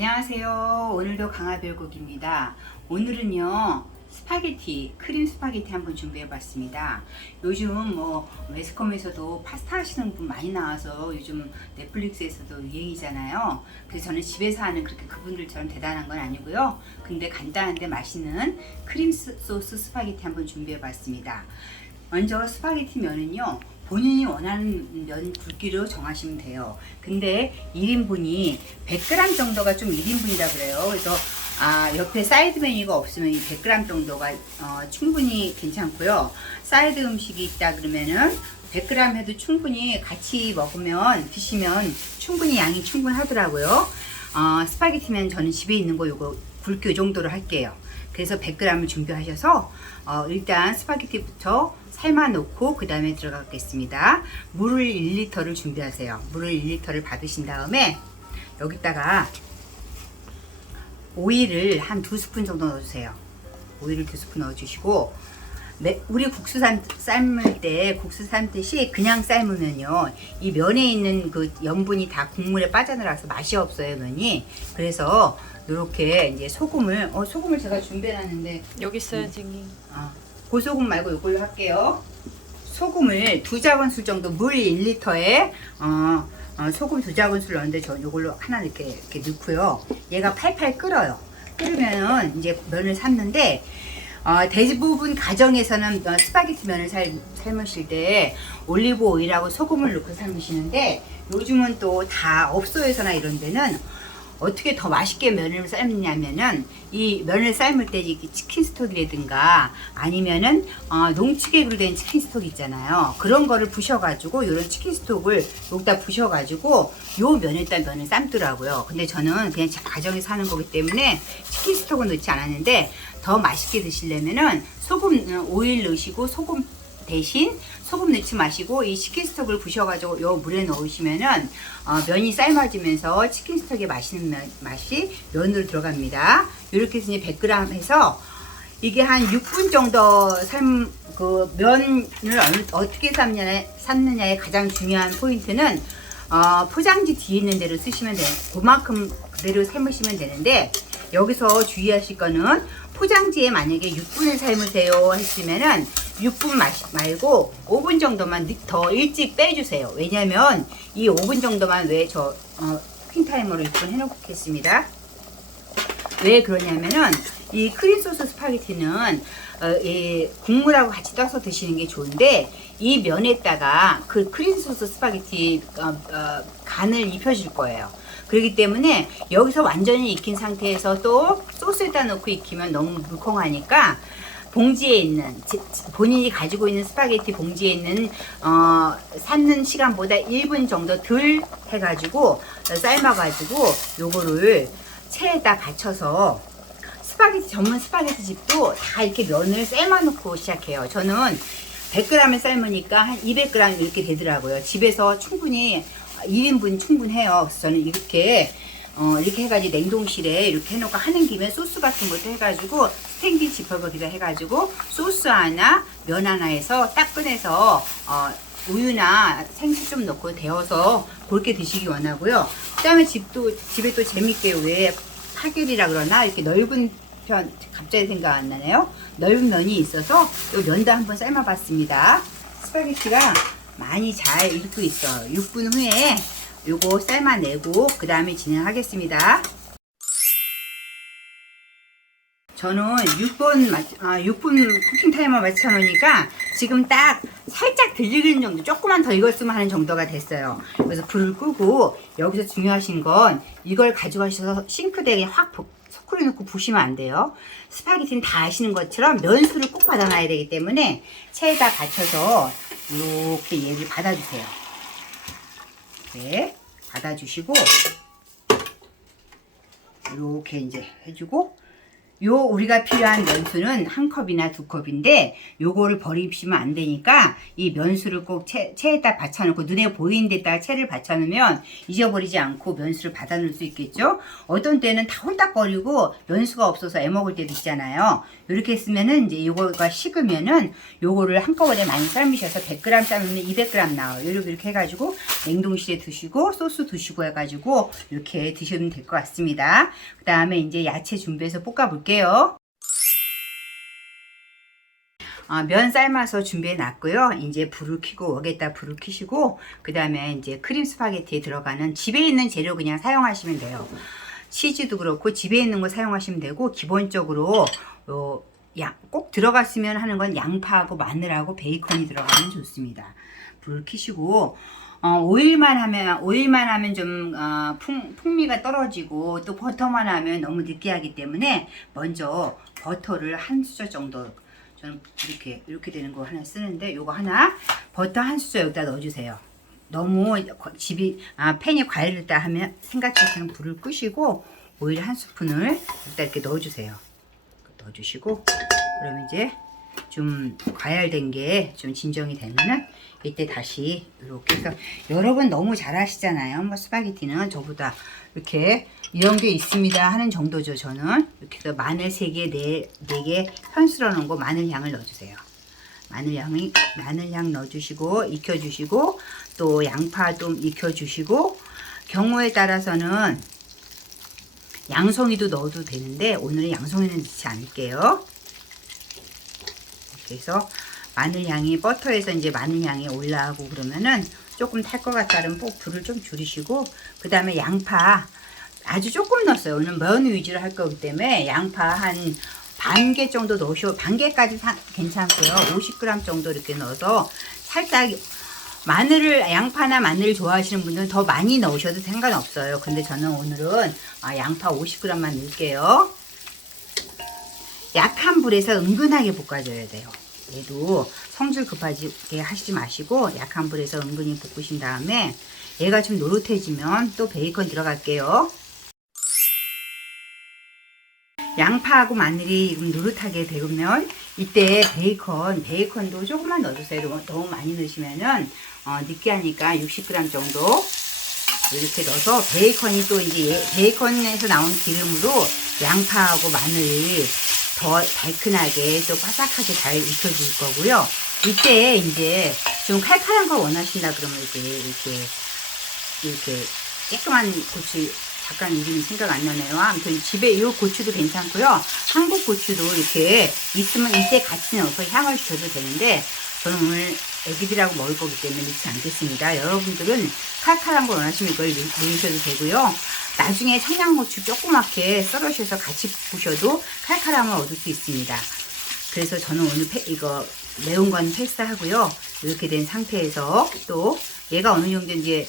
안녕하세요. 오늘도 강화별곡입니다. 오늘은요 스파게티, 크림 스파게티 한번 준비해 봤습니다. 요즘 매스컴에서도 파스타 하시는 분 많이 나와서 요즘 넷플릭스에서도 유행이잖아요. 그래서 저는 집에서 하는 그렇게 그분들처럼 대단한 건 아니고요. 근데 간단한데 맛있는 크림 소스 스파게티 한번 준비해 봤습니다. 먼저 스파게티 면은요, 본인이 원하는 면 굵기로 정하시면 돼요. 근데 1인분이 100g 정도가 좀 1인분이라 그래요. 그래서 옆에 사이드 메뉴가 없으면 이 100g 정도가 충분히 괜찮고요. 사이드 음식이 있다 그러면은 100g 해도 충분히 같이 먹으면 드시면 충분히 양이 충분하더라고요. 스파게티면 저는 집에 있는 거 요거 굵기 이 정도로 할게요. 그래서 100g을 준비하셔서 일단 스파게티부터 삶아 놓고 그 다음에 들어가겠습니다. 물을 1리터를 준비하세요. 물을 1리터를 받으신 다음에 여기다가 오일을 한 2스푼 정도 넣어주세요. 오일을 2스푼 넣어주시고, 우리 국수 삶을 때, 국수 삶듯이 그냥 삶으면요, 이 면에 있는 그 염분이 다 국물에 빠져나가서 맛이 없어요, 면이. 그래서 이렇게 이제 소금을 제가 준비해놨는데 여기 있어요, 지금. 고소금 말고 이걸로 할게요. 소금을 2작은술 정도, 물 1리터에 소금 2작은술 넣는데 저 이걸로 하나 이렇게 넣고요. 얘가 팔팔 끓어요. 끓으면은 이제 면을 삶는데, 대부분 가정에서는 스파게티 면을 삶으실 때 올리브 오일하고 소금을 넣고 삶으시는데, 요즘은 또 다 업소에서나 이런 데는 어떻게 더 맛있게 면을 삶느냐면은, 이 면을 삶을 때 치킨 스톡이라든가 아니면은 농축액으로 된 치킨 스톡 있잖아요. 그런 거를 부셔가지고, 요런 치킨 스톡을 여기다 부셔가지고 요 면에다 면을 삶더라고요. 근데 저는 그냥 가정에서 하는 거기 때문에 치킨 스톡은 넣지 않았는데, 더 맛있게 드시려면은 오일 넣으시고 소금 대신 소금 넣지 마시고 이 치킨 스톡을 부셔가지고 요 물에 넣으시면은 면이 삶아지면서 치킨 스톡의 맛있는 맛이 면으로 들어갑니다. 이렇게 해서 이제 100g 해서 이게 한 6분 정도 그 면을 어떻게 삶느냐의 가장 중요한 포인트는 포장지 뒤에 있는 대로 쓰시면 돼요. 그만큼 그대로 삶으시면 되는데, 여기서 주의하실 거는 포장지에 만약에 6분을 삶으세요 했으면은 6분 말고 5분 정도만 더 일찍 빼주세요. 왜냐면 이 5분 정도만 퀸타이머로 6분 해놓겠습니다. 왜 그러냐면은 이 크림 소스 스파게티는 이 국물하고 같이 떠서 드시는 게 좋은데, 이 면에다가 그 크림 소스 스파게티 간을 입혀줄 거예요. 그렇기 때문에 여기서 완전히 익힌 상태에서 또 소스에다 넣고 익히면 너무 물컹하니까, 봉지에 있는, 본인이 가지고 있는 스파게티 봉지에 있는 삶는 시간보다 1분 정도 덜 해가지고 삶아가지고 요거를 체에다 받쳐서, 스파게티 전문 스파게티 집도 다 이렇게 면을 삶아 놓고 시작해요. 저는 100g을 삶으니까 한 200g 이렇게 되더라고요. 집에서 충분히 1인분 충분해요. 그래서 저는 이렇게 해가지고 냉동실에 이렇게 해놓고 하는 김에 소스 같은 것도 해가지고 스탠딩 지퍼버기다 해가지고 소스 하나, 면 하나 해서 딱 꺼내서 우유나 생수 좀 넣고 데워서 그렇게 드시기 원하고요. 그 다음에 집에 또 재밌게 왜 파결이라 그러나 이렇게 넓은 편, 갑자기 생각 안 나네요. 넓은 면이 있어서 이 면도 한번 삶아봤습니다. 스파게티가 많이 잘 익고 있어요. 6분 후에 요거 삶아내고 그 다음에 진행하겠습니다. 저는 6분 쿠킹 타이머 맞춰놓으니까 지금 딱 살짝 덜 익은 정도, 조금만 더 익었으면 하는 정도가 됐어요. 그래서 불을 끄고, 여기서 중요하신 건 이걸 가져가셔서 싱크대에 확 소쿠리 넣고 부시면 안 돼요. 스파게티는 다 아시는 것처럼 면수를 꼭 받아놔야 되기 때문에 체에다 받쳐서 이렇게 얘를 받아주세요. 네, 받아주시고 이렇게 이제 해주고, 요 우리가 필요한 면수는 한 컵이나 두 컵인데 요거를 버리시면 안 되니까 이 면수를 꼭 체에다 받쳐놓고 눈에 보이는 데다가 체를 받쳐놓으면 잊어버리지 않고 면수를 받아놓을 수 있겠죠. 어떤 때는 다 홀딱 버리고 면수가 없어서 애먹을 때도 있잖아요. 이렇게 쓰면은 이제 요거가 식으면은 요거를 한꺼번에 많이 삶으셔서 100g 삶으면 200g 나와요. 이렇게 해가지고 냉동실에 두시고 소스 두시고 해가지고 이렇게 드시면 될 것 같습니다. 그 다음에 이제 야채 준비해서 볶아볼게요. 면 삶아서 준비해 놨고요. 이제 불을 켜고 웍에다 불을 켜시고 그 다음에 이제 크림 스파게티에 들어가는 집에 있는 재료 그냥 사용하시면 돼요. 치즈도 그렇고 집에 있는 거 사용하시면 되고 기본적으로 꼭 들어갔으면 하는 건 양파하고 마늘하고 베이컨이 들어가면 좋습니다. 불을 켜시고 오일만 하면 좀 풍미가 떨어지고 또 버터만 하면 너무 느끼하기 때문에 먼저 버터를 한 수저 정도 저는 이렇게 되는 거 하나 쓰는데 요거 하나 버터 한 수저 여기다 넣어주세요. 너무 팬이 과열됐다 하면 생각처럼 불을 끄시고 오일 한 스푼을 여기다 이렇게 넣어주세요. 넣어주시고 그러면 이제 좀 과열된 게 좀 진정이 되면은 이때 다시 이렇게 해서 여러분 너무 잘하시잖아요. 뭐 스파게티는 저보다 이렇게 이런 게 있습니다 하는 정도죠. 저는 이렇게 해서 마늘 3개, 4개 편스러 놓은 거 마늘향을 넣어주세요. 마늘향 넣어주시고 익혀주시고 또 양파 좀 익혀주시고 경우에 따라서는 양송이도 넣어도 되는데 오늘은 양송이는 넣지 않을게요. 이렇게 해서 마늘향이 버터에서 이제 마늘향이 올라오고 그러면은 조금 탈 것 같다면 꼭 불을 좀 줄이시고 그 다음에 양파 아주 조금 넣었어요. 오늘 면 위주로 할 거기 때문에 양파 한 반 개 정도 넣으시고 반 개까지 괜찮고요. 50g 정도 이렇게 넣어서 살짝 양파나 마늘을 좋아하시는 분들은 더 많이 넣으셔도 상관없어요. 근데 저는 오늘은 양파 50g만 넣을게요. 약한 불에서 은근하게 볶아줘야 돼요. 얘도 성질 급하게 하시지 마시고 약한 불에서 은근히 볶으신 다음에 얘가 좀 노릇해지면 또 베이컨 들어갈게요. 양파하고 마늘이 노릇하게 되면 이때 베이컨도 조금만 넣어주세요. 너무 많이 넣으시면은 느끼하니까 60g 정도 이렇게 넣어서 베이컨이 또 이제 베이컨에서 나온 기름으로 양파하고 마늘이 더 달큰하게 또 바삭하게 잘 익혀줄 거고요. 이때 이제 좀 칼칼한 거 원하신다 그러면 이렇게 깨끗한 고추 잠깐 이름이 생각 안 나네요. 아무튼 집에 이 고추도 괜찮고요. 한국 고추도 이렇게 있으면 이때 같이 넣어서 향을 주셔도 되는데 저는 오늘 애기들하고 먹을 거기 때문에 넣지 않겠습니다. 여러분들은 칼칼한 거 원하시면 이걸 넣으셔도 되고요. 나중에 청양고추 조그맣게 썰으셔서 같이 볶으셔도 칼칼함을 얻을 수 있습니다. 그래서 저는 오늘 이거 매운 건 패스하고요. 이렇게 된 상태에서 또 얘가 어느 정도 이제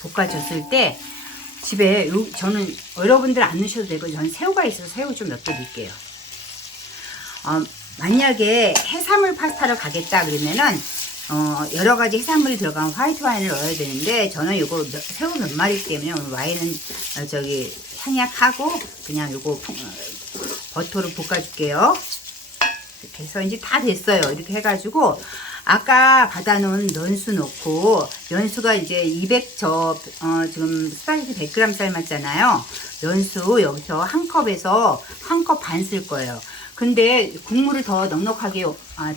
볶아졌을 때 집에 저는 여러분들 안 넣으셔도 되고 저는 새우가 있어서 새우 좀 몇 개 넣을게요. 만약에 해산물 파스타를 가겠다 그러면은 여러 가지 해산물이 들어간 화이트 와인을 넣어야 되는데 저는 요거 새우 몇 마리 때문에 오늘 와인은 향약하고 그냥 요거 버터로 볶아줄게요. 이렇게 해서 이제 다 됐어요. 이렇게 해가지고 아까 받아놓은 면수 넣고 면수가 이제 지금 스파게티 100g 삶았잖아요. 면수 여기서 한 컵에서 한 컵 반 쓸 거예요. 근데 국물을 더 넉넉하게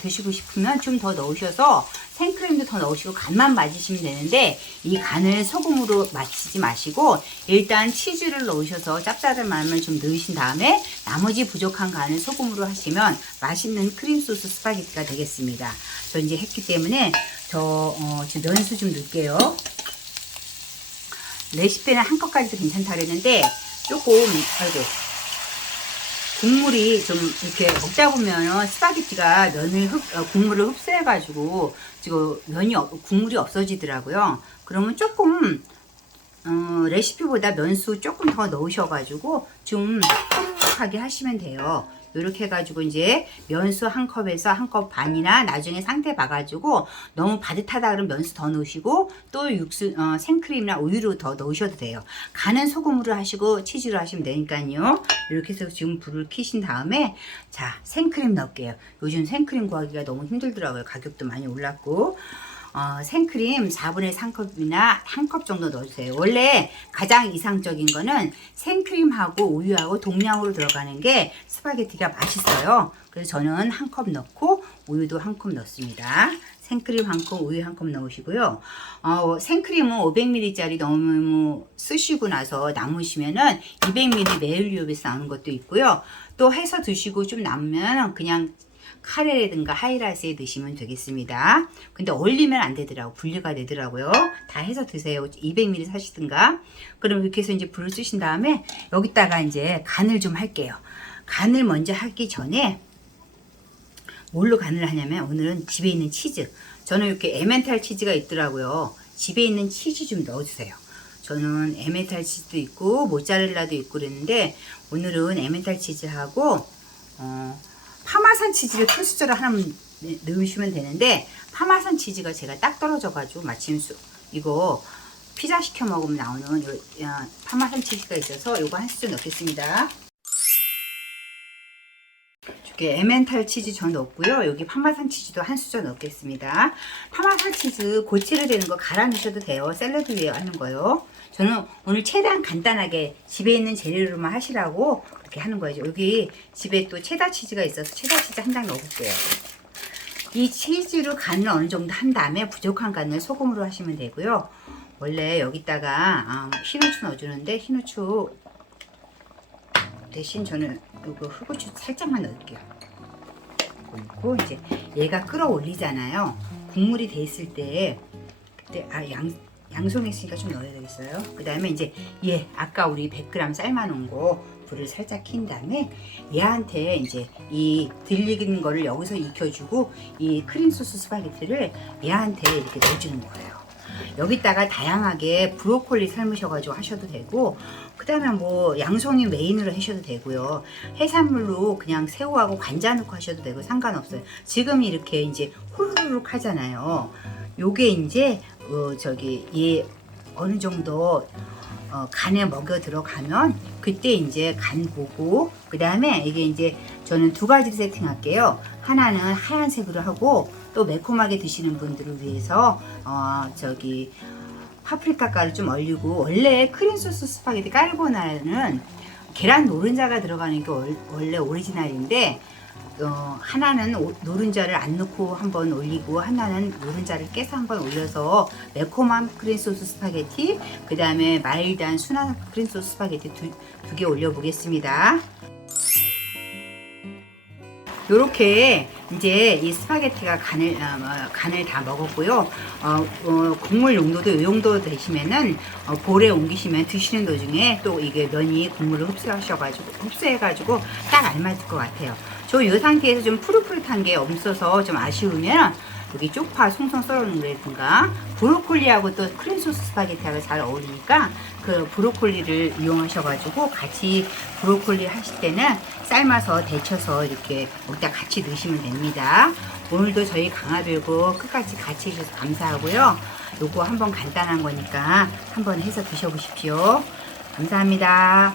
드시고 싶으면 좀 더 넣으셔서 생크림도 더 넣으시고 간만 맞으시면 되는데 이 간을 소금으로 맞추지 마시고 일단 치즈를 넣으셔서 짭짤함을 좀 넣으신 다음에 나머지 부족한 간을 소금으로 하시면 맛있는 크림 소스 스파게티가 되겠습니다. 저 이제 했기 때문에 지금 면수 좀 넣을게요. 레시피는 한 컵까지도 괜찮다 그랬는데 조금 국물이 좀 이렇게 먹다 보면 스파게티가 국물을 흡수해가지고 지금 국물이 없어지더라고요. 그러면 조금 레시피보다 면수 조금 더 넣으셔가지고 좀 촉촉하게 하시면 돼요. 이렇게 해가지고 이제 면수 한 컵에서 한 컵 반이나 나중에 상태 봐가지고 너무 바듯하다 그러면 면수 더 넣으시고 또 육수 생크림이나 우유로 더 넣으셔도 돼요. 간은 소금으로 하시고 치즈로 하시면 되니까요. 이렇게 해서 지금 불을 켜신 다음에 자 생크림 넣을게요. 요즘 생크림 구하기가 너무 힘들더라고요. 가격도 많이 올랐고. 생크림 4분의 3컵이나 한 컵 정도 넣어주세요. 원래 가장 이상적인 거는 생크림하고 우유하고 동량으로 들어가는 게 스파게티가 맛있어요. 그래서 저는 한 컵 넣고 우유도 한 컵 넣습니다. 생크림 한 컵, 우유 한 컵 넣으시고요. 생크림은 500ml짜리 너무 쓰시고 나서 남으시면은 200ml 메일유업에서 나오는 것도 있고요. 또 해서 드시고 좀 남으면 그냥 카레라든가 하이라이스에 드시면 되겠습니다. 근데 얼리면 안 되더라고. 분리가 되더라고요. 다 해서 드세요. 200ml 사시든가. 그럼 이렇게 해서 이제 불을 쓰신 다음에 여기다가 이제 간을 좀 할게요. 간을 먼저 하기 전에 뭘로 간을 하냐면 오늘은 집에 있는 치즈. 저는 이렇게 에멘탈 치즈가 있더라고요. 집에 있는 치즈 좀 넣어주세요. 저는 에멘탈 치즈도 있고 모짜렐라도 있고 그랬는데 오늘은 에멘탈 치즈하고 파마산 치즈를 토스트를 하나 넣으시면 되는데 파마산 치즈가 제가 딱 떨어져가지고 마침 이거 피자 시켜 먹으면 나오는 파마산 치즈가 있어서 이거 한 스푼 넣겠습니다. 이렇게 에멘탈 치즈 전 넣었고요. 여기 파마산 치즈도 한 수저 넣겠습니다. 파마산 치즈 고체를 되는 거 갈아 넣으셔도 돼요. 샐러드 위에 하는 거요. 저는 오늘 최대한 간단하게 집에 있는 재료로만 하시라고 그렇게 하는 거예요. 여기 집에 또 체다 치즈가 있어서 체다 치즈 한 장 넣어볼게요. 이 치즈로 간을 어느 정도 한 다음에 부족한 간을 소금으로 하시면 되고요. 원래 여기다가 흰후추 넣어주는데 흰후추 대신 저는 이거 흑후추 살짝만 넣을게요. 그리고 이제 얘가 끌어올리잖아요. 국물이 돼 있을 때 그때 양송이 있으니까 좀 넣어야 되겠어요. 그 다음에 이제 얘 아까 우리 100g 삶아놓은 거 불을 살짝 킨 다음에 얘한테 이제 이 들리는 거를 여기서 익혀주고 이 크림소스 스파게티를 얘한테 이렇게 넣어주는 거예요. 여기다가 다양하게 브로콜리 삶으셔가지고 하셔도 되고 그 다음에 뭐 양송이 메인으로 하셔도 되고요. 해산물로 그냥 새우하고 관자 넣고 하셔도 되고 상관없어요. 지금 이렇게 이제 호로록 하잖아요. 요게 이제 얘 어느 정도 간에 먹여 들어가면 그때 이제 간 보고 그 다음에 이게 이제 저는 두 가지를 세팅할게요. 하나는 하얀색으로 하고 또 매콤하게 드시는 분들을 위해서 파프리카 가루 좀 얼리고 원래 크림소스 스파게티 까르보나라는 계란 노른자가 들어가는 게 원래 오리지널인데 하나는 노른자를 안 넣고 한번 올리고 하나는 노른자를 깨서 한번 올려서 매콤한 크림소스 스파게티 그 다음에 마일드한 순한 크림소스 스파게티 두 개 올려보겠습니다. 요렇게 이제 이 스파게티가 간을 다 먹었고요. 국물 용도도 이 정도 되시면은 볼에 옮기시면 드시는 도중에 또 이게 면이 국물을 흡수해가지고 딱 알맞을 것 같아요. 저 이 상태에서 좀 푸릇푸릇한 게 없어서 좀 아쉬우면 여기 쪽파 송송 썰어놓은 거라든가 브로콜리하고 또 크림소스 스파게티하고 잘 어울리니까 그 브로콜리를 이용하셔가지고 같이 브로콜리 하실 때는 삶아서 데쳐서 이렇게 여기다 같이 넣으시면 됩니다. 오늘도 저희 강화들고 끝까지 같이 해주셔서 감사하고요. 요거 한번 간단한 거니까 한번 해서 드셔보십시오. 감사합니다.